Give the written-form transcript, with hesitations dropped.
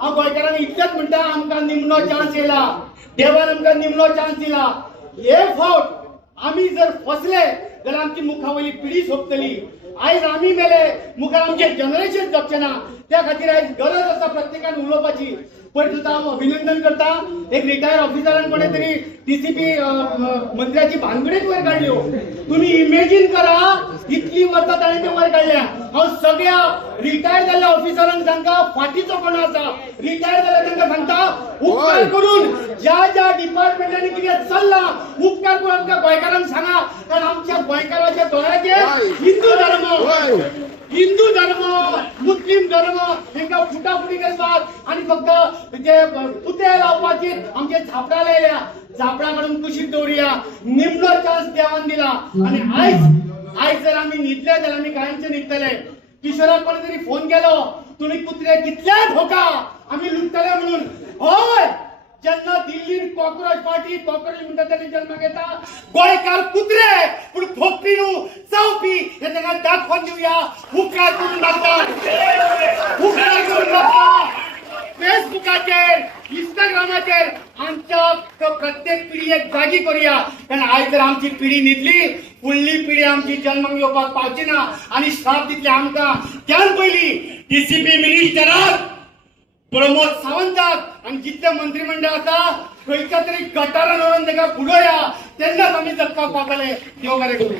हांव गोंयकारांक इतलेंच म्हणटा, आमकां निमणो चान्स येयला, देवान आमकां निमणो चान्स दिला. हे फावट आमी जर फसले जाल्यार आमची मुखावयली पिढी सोंपतली. आयज आमी मेले, मुखार आमचे जनरेशन जगचें ना. त्या खातीर आयज गरज आसा प्रत्येकान उलोवपाची. पयलीं सुद्दां हांव अभिनंदन करता, एक रिटायर ऑफिसरान कोणे तरी टीसीपी मंत्र्याची भानगडीच वयर काडल्यो. तुमी इमेजीन करा, इतली वर्सां ताणें ते वयर काडल्या. हांव सगळ्या रिटायर जाल्ल्या ऑफिसरांक सांगता, फाटीचो कोण आसा रिटायर जाल्यार तांकां सांगता, उपकार करून ज्या ज्या डिपार्टमेंटांनी कितें चल्लां, उपकार करून आमकां गोंयकारांक सांगा. कारण आमच्या गोंयकाराच्या दोळ्याचेर हिंदू धर्म मुस्लिम धर्म हांकां फुटाफुटी करतात आनी फक्त जे पुतळे लावपाची आमचे झापडां लायल्या. झापडां काडून कुशीक दवरया. निमणो चान्स देवान दिला. आनी आयज जर आमी न्हिदले जाल्यार आमी कायमचे न्हिदतले. किशोराक कोणी तरी फोन केलो, तुमी कुत्रे कितले धोका, आमी लुटतले म्हणून. हय, जेन्ना दिल्लीन कॉक्रोच पार्टी कॉक्रोच म्हणटा तेणी जन्माक येता, गोंयकार कुत्रे पूण खोपी न्हू चावपी हे तांकां दाखोवन दिवया. उपकार करून नाका, उपकार करून नाका. फेसबुकाचेर इंस्टाग्रामाचेर आमच्या प्रत्येक पिढयेक जागी करूया. कारण आयज जर आमची पिढी न्हिदली, फुडली पिढी आमची जन्माक येवपाक पावची ना. आनी श्राप दितले आमकां. त्यान पयलीं टीसीपी मिनिस्टराक प्रमोद सावंताक आनी जितले मंत्रिमंडळ आसा खंयच्या तरी गटारान व्हरून ताका बुडोवया. तेन्नाच आमी जगपाक पावतले. देव बरें करूं.